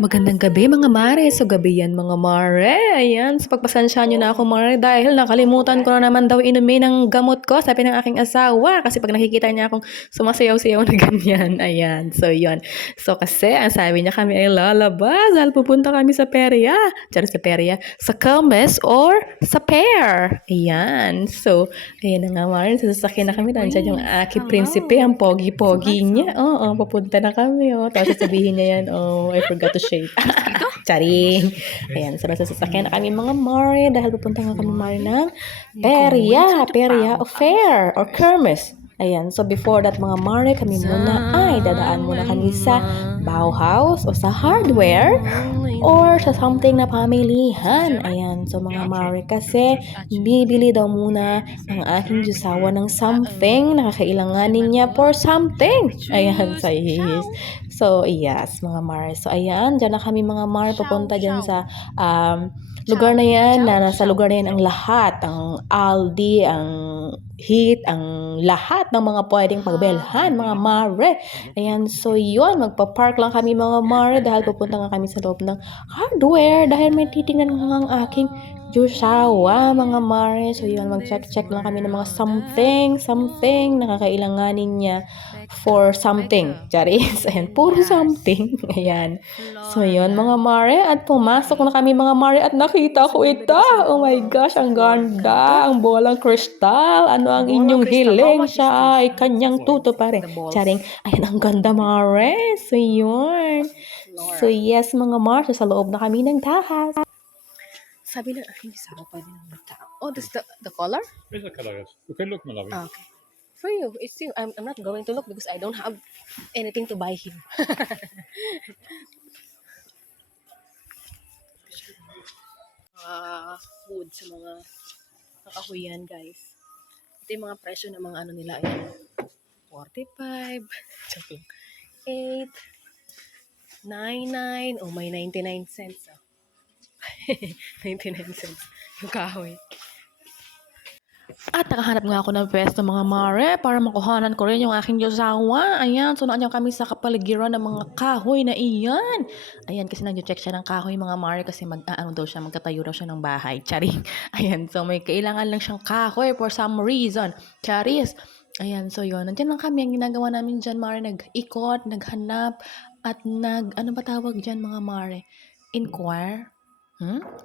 Magandang gabi mga mare. So gabi yan mga mare. Ayan. So pagpasensya nyo na ako mare dahil nakalimutan ko na naman daw inumin ng gamot ko. Sabi ng aking asawa. Kasi pag nakikita niya akong sumasayaw-sayaw na ganyan. Ayan. So yun. So kasi ang sabi niya kami ay lalabas. Dahil pupunta kami sa perya. Diyan sa perya. Sa kermis or sa pair. Ayan. So ayan na nga mare. Sasakyan na kami. Nandiyan yung aking prinsipe. Ang pogi-pogi niya. Oo. Papunta na kami. Tapos sasabihin niya yan. I forgot to shave. Charing. Ayan, so nasa sasakyan na kami mga mare dahil pupunta nga kami mare ng perya o fair or kermis. Ayan, so before that mga mare, kami muna ay dadaan muna kami sa Bauhaus o sa hardware or sa something na pamilihan. Ayan, so mga mare kasi bibili daw muna ang aking jusawa ng something na kakailanganin niya for something. Ayan, so yes. So yes, mga mare. So ayan, dyan na kami mga mare papunta dyan sa lugar na yan, na nasa lugar na yan ang lahat, ang Aldi, ang Hit, ang lahat ng mga pwedeng pagbelhan, mga mare. Ayan, so yun, magpa-park lang kami mga mare dahil pupunta nga kami sa loob ng hardware dahil may titingnan nga ang aking jusawa, mga mare. So yun, mag-check lang kami ng mga something na kakailanganin niya for something. Charis, ayan, puro something. Ayan. So yun, mga mare, at pumasok na kami mga mare at nakita ko ito. Oh my gosh, ang ganda, ang bolang kristal. Ano ang inyong hiling? Siya ay kanyang tutuparin. Charing, ayan, ang ganda mare. So yun. So yes, mga mare, sa loob na kami ng dahas. Sabi ng aking isawa, pwede nang magtao. Oh, this the color? It's the color, yes. You can look, my lovely. Okay. For you, it's you. I'm not going to look because I don't have anything to buy him. Food sa mga kakahuyan, guys. Ito yung mga presyo ng mga ano nila. 45, 8, 99, oh may 99 cents. 99 cents yung kahoy. At nakahanap nga ako ng pwesto mga mare para makuhanan ko rin yung aking jusawa. Ayan, so naanyan kami sa kapaligiran ng mga kahoy na iyan. Ayan, kasi nag-check siya ng kahoy mga mare kasi magtatayo daw siya ng bahay. Charing. Ayan, so may kailangan lang siyang kahoy for some reason. Charis. Ayan, so yun. Nandiyan lang kami. Ang ginagawa namin dyan mare, nag-ikot, naghanap, at ano ba tawag dyan mga mare? Inquire?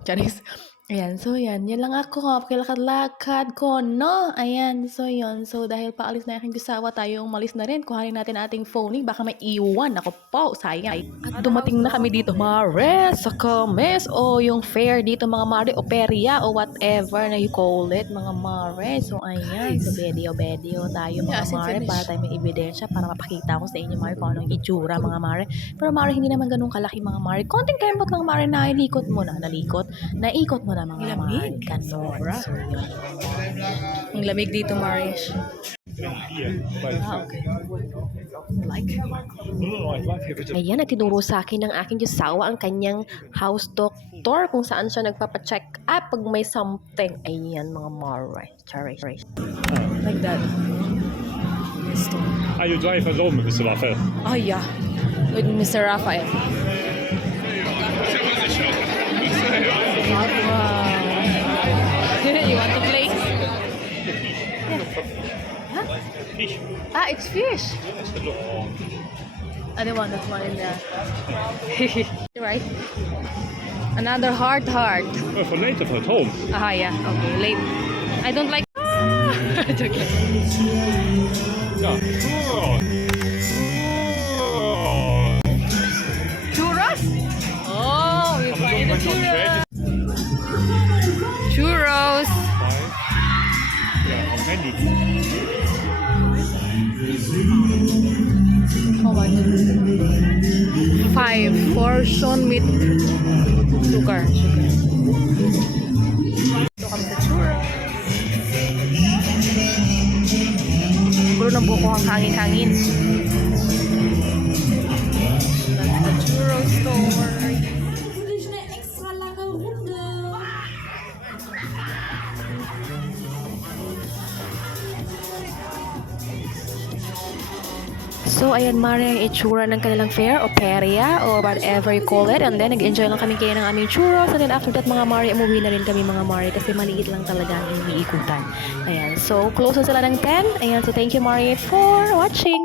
Charis. Ayan, so yan. Yan lang ako. Pakilakad-lakad ko, no? Ayan, so yun. So dahil paalis na aking gusawa, tayo umalis na rin. Kuhanin natin ating phone. Baka may iwan. Ako po, sayang. At dumating na kami dito, mare, sa kermis o yung fair dito, mga mare, o perya o whatever na you call it, mga mare. So ayan, so video tayo, mga mare, para tayo may ebidensya, para mapakita ko sa inyo, mare, kung anong itsura, mga mare. Pero mare, hindi naman ganun kalaki, mga mare. Konting kembot lang, mare, naikot mo na na mga lamig. Kanora. So, ang lamig dito, Marish. Okay. Ayan, at tinuro sa akin ng aking jusawa ang kanyang house doctor kung saan siya nagpapacheck up pag may something. Ayan, mga Marish. Like that. Are you driving home, Mr. Raphael? Oh, yeah. With Mr. Raphael. Wow. You want to play? Huh? Fish. It's fish. I don't want that one in there. Right. Another heart. Well, for later at home. Yeah. Okay, late. I don't like... It's okay. Yeah. Churros? Oh, we find the churros. Churros. Yeah, how many? Oh my God. 5 portion with sugar. Ito kami sa churros. Gulo ng buko ang hangin-hangin. That's the churro store. So, ayan Mare, ang itsura ng kanilang fair o perya o whatever you call it. And then, nag-enjoy lang kami kaya ng aming churros. And then, after that mga Mare, umuwi na rin kami mga Mare kasi maliit lang talaga ang iniikutan. Ayan, so close na sila ng 10. Ayan, so thank you Mare for watching.